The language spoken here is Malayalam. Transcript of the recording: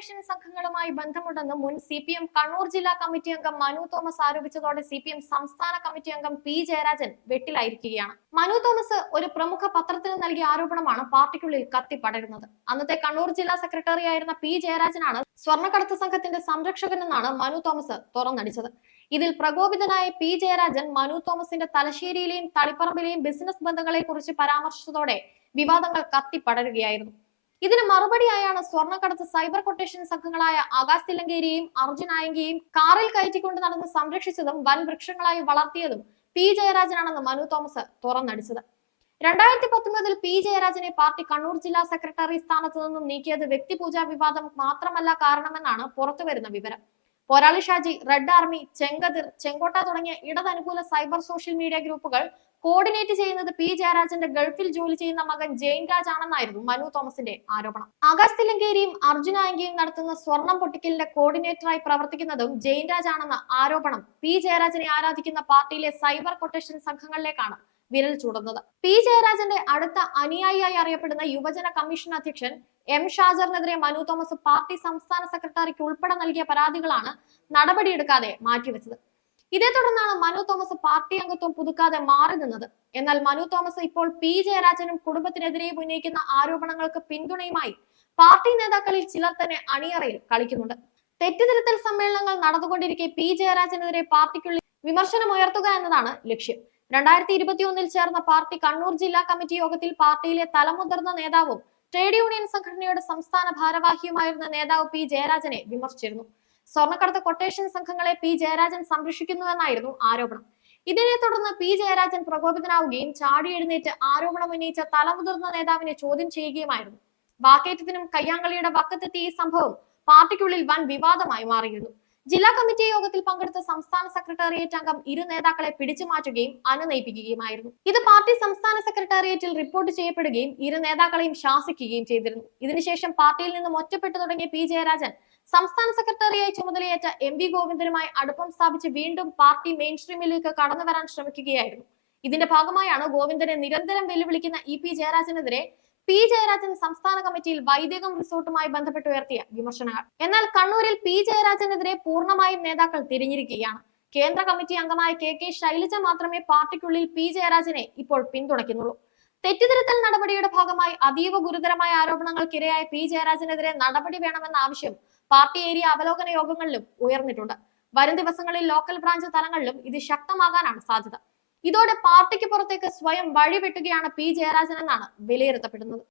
കൊട്ടേഷൻ സംഘങ്ങളുമായി ബന്ധമുണ്ടെന്ന് മുൻ CPM കണ്ണൂർ ജില്ലാ കമ്മിറ്റി അംഗം മനു തോമസ് ആരോപിച്ചതോടെ CPM സംസ്ഥാന കമ്മിറ്റി അംഗം പി ജയരാജൻ വെട്ടിലായിരിക്കുകയാണ്. മനു തോമസ് ഒരു പ്രമുഖ പത്രത്തിന് നൽകിയ ആരോപണമാണ് പാർട്ടിക്കുള്ളിൽ കത്തിപ്പടരുന്നത്. അന്നത്തെ കണ്ണൂർ ജില്ലാ സെക്രട്ടറി ആയിരുന്ന പി ജയരാജനാണ് സ്വർണ്ണക്കടത്ത് സംഘത്തിന്റെ സംരക്ഷകനെന്നാണ് മനു തോമസ് തുറന്നടിച്ചത്. ഇതിൽ പ്രകോപിതനായ പി ജയരാജൻ മനു തോമസിന്റെ തലശ്ശേരിയിലെയും തളിപ്പറമ്പിലെയും ബിസിനസ് ബന്ധങ്ങളെ കുറിച്ച് പരാമർശിച്ചതോടെ വിവാദങ്ങൾ കത്തിപ്പടരുകയായിരുന്നു. ഇതിന് മറുപടിയായാണ് സ്വർണ്ണക്കടത്ത് സൈബർ കൊട്ടേഷൻ സംഘങ്ങളായ ആകാശ് തില്ലങ്കേരിയെയും അർജുൻ ആയങ്കയെയും കാറിൽ കയറ്റിക്കൊണ്ട് നടന്ന് സംരക്ഷിച്ചതും വൻ വൃക്ഷങ്ങളായി വളർത്തിയതും പി ജയരാജനാണെന്ന് മനു തോമസ് തുറന്നടിച്ചത്. 2019 പി ജയരാജനെ പാർട്ടി കണ്ണൂർ ജില്ലാ സെക്രട്ടറി സ്ഥാനത്ത് നിന്നും നീക്കിയത് വ്യക്തിപൂജാ വിവാദം മാത്രമല്ല കാരണമെന്നാണ് പുറത്തുവരുന്ന വിവരം. പോരാളി ഷാജി, റെഡ് ആർമി, ചെങ്കതിർ, ചെങ്കോട്ട തുടങ്ങിയ ഇടതനുകൂല സൈബർ സോഷ്യൽ മീഡിയ ഗ്രൂപ്പുകൾ കോർഡിനേറ്റ് ചെയ്യുന്നത് പി ജയരാജന്റെ ഗൾഫിൽ ജോലി ചെയ്യുന്ന മകൻ ജെയിൻ രാജ് ആണെന്നായിരുന്നു മനു തോമസിന്റെ ആരോപണം. ആകാശ് തില്ലങ്കേരിയും അർജുൻ ആയങ്കയും നടത്തുന്ന സ്വർണം പൊട്ടിക്കലിന്റെ കോർഡിനേറ്ററായി പ്രവർത്തിക്കുന്നതും ജെയിൻ രാജ് ആണെന്ന ആരോപണം പി ജയരാജനെ ആരാധിക്കുന്ന പാർട്ടിയിലെ സൈബർ കൊട്ടേഷൻ സംഘങ്ങളിലേക്കാണ് വിരൽ ചൂടുന്നത്. പി ജയരാജന്റെ അടുത്ത അനുയായിയായി അറിയപ്പെടുന്ന യുവജന കമ്മീഷൻ അധ്യക്ഷൻ എം ഷാജറിനെതിരെ മനു തോമസ് പാർട്ടി സംസ്ഥാന സെക്രട്ടറിക്ക് ഉൾപ്പെടെ നൽകിയ പരാതികളാണ് നടപടിയെടുക്കാതെ മാറ്റിവെച്ചത്. ഇതേ തുടർന്നാണ് മനു തോമസ് പാർട്ടി അംഗത്വം പുതുക്കാതെ മാറി നിന്നത്. എന്നാൽ മനു തോമസ് ഇപ്പോൾ പി ജയരാജനും കുടുംബത്തിനെതിരെയും ഉന്നയിക്കുന്ന ആരോപണങ്ങൾക്ക് പിന്തുണയുമായി പാർട്ടി നേതാക്കളിൽ ചിലർ തന്നെ അണിയറയിൽ കളിക്കുന്നുണ്ട്. തെറ്റുതിരുത്തൽ സമ്മേളനങ്ങൾ നടന്നുകൊണ്ടിരിക്കെ പി ജയരാജനെതിരെ പാർട്ടിക്കുള്ളിൽ വിമർശനം ഉയർത്തുക എന്നതാണ് ലക്ഷ്യം. 2021 ചേർന്ന പാർട്ടി കണ്ണൂർ ജില്ലാ കമ്മിറ്റി യോഗത്തിൽ പാർട്ടിയിലെ തലമുതിർന്ന നേതാവും ട്രേഡ് യൂണിയൻ സംഘടനയുടെ സംസ്ഥാന ഭാരവാഹിയുമായിരുന്ന നേതാവ് പി ജയരാജനെ വിമർശിച്ചിരുന്നു. സ്വർണ്ണക്കടത്ത് കൊട്ടേഷൻ സംഘങ്ങളെ പി ജയരാജൻ സംരക്ഷിക്കുന്നുവെന്നായിരുന്നു ആരോപണം. ഇതിനെ തുടർന്ന് പി ജയരാജൻ പ്രകോപിതനാവുകയും ചാടി എഴുന്നേറ്റ് ആരോപണം ഉന്നയിച്ച തലമുതിർന്ന നേതാവിനെ ചോദ്യം ചെയ്യുകയുമായിരുന്നു. വാക്കേറ്റത്തിനും കയ്യാങ്കളിയുടെ വക്കത്തെത്തിയ ഈ സംഭവം പാർട്ടിക്കുള്ളിൽ വൻ വിവാദമായി മാറിയിരുന്നു. ജില്ലാ കമ്മിറ്റി യോഗത്തിൽ പങ്കെടുത്ത സംസ്ഥാന സെക്രട്ടേറിയറ്റ് അംഗം ഇരു നേതാക്കളെ പിടിച്ചു മാറ്റുകയും അനുനയിപ്പിക്കുകയുമായിരുന്നു. ഇത് പാർട്ടി സംസ്ഥാന സെക്രട്ടേറിയറ്റിൽ റിപ്പോർട്ട് ചെയ്യപ്പെടുകയും ഇരു നേതാക്കളെയും ശാസിക്കുകയും ചെയ്തിരുന്നു. ഇതിനുശേഷം പാർട്ടിയിൽ നിന്നും ഒറ്റപ്പെട്ടു തുടങ്ങിയ പി ജയരാജൻ സംസ്ഥാന സെക്രട്ടറിയായി ചുമതലയേറ്റ MV ഗോവിന്ദനുമായി അടുപ്പം സ്ഥാപിച്ച് വീണ്ടും പാർട്ടി മെയിൻ സ്ട്രീമിലേക്ക് കടന്നു വരാൻ ശ്രമിക്കുകയായിരുന്നു. ഇതിന്റെ ഭാഗമായാണ് ഗോവിന്ദനെ നിരന്തരം വെല്ലുവിളിക്കുന്ന പി ജയരാജനെതിരെ പി ജയരാജൻ സംസ്ഥാന കമ്മിറ്റിയിൽ വൈദികം റിസോർട്ടുമായി ബന്ധപ്പെട്ട് ഉയർത്തിയ വിമർശനങ്ങൾ. എന്നാൽ കണ്ണൂരിൽ പി ജയരാജനെതിരെ പൂർണ്ണമായും നേതാക്കൾ തിരിഞ്ഞിരിക്കുകയാണ്. കേന്ദ്ര കമ്മിറ്റി അംഗമായ KK ശൈലജ മാത്രമേ പാർട്ടിക്കുള്ളിൽ പി ജയരാജനെ ഇപ്പോൾ പിന്തുണയ്ക്കുന്നുള്ളൂ. തെറ്റുതിരുത്തൽ നടപടിയുടെ ഭാഗമായി അതീവ ഗുരുതരമായ ആരോപണങ്ങൾക്കിരയായ പി ജയരാജനെതിരെ നടപടി വേണമെന്ന ആവശ്യം പാർട്ടി ഏരിയ അവലോകന യോഗങ്ങളിലും ഉയർന്നിട്ടുണ്ട്. വരും ദിവസങ്ങളിൽ ലോക്കൽ ബ്രാഞ്ച് തലങ്ങളിലും ഇത് ശക്തമാകാനാണ് സാധ്യത. ഇതോടെ പാർട്ടിക്ക് പുറത്തേക്ക് സ്വയം വഴിവെട്ടുകയാണ് പി ജയരാജൻ എന്നാണ് വിലയിരുത്തപ്പെടുന്നത്.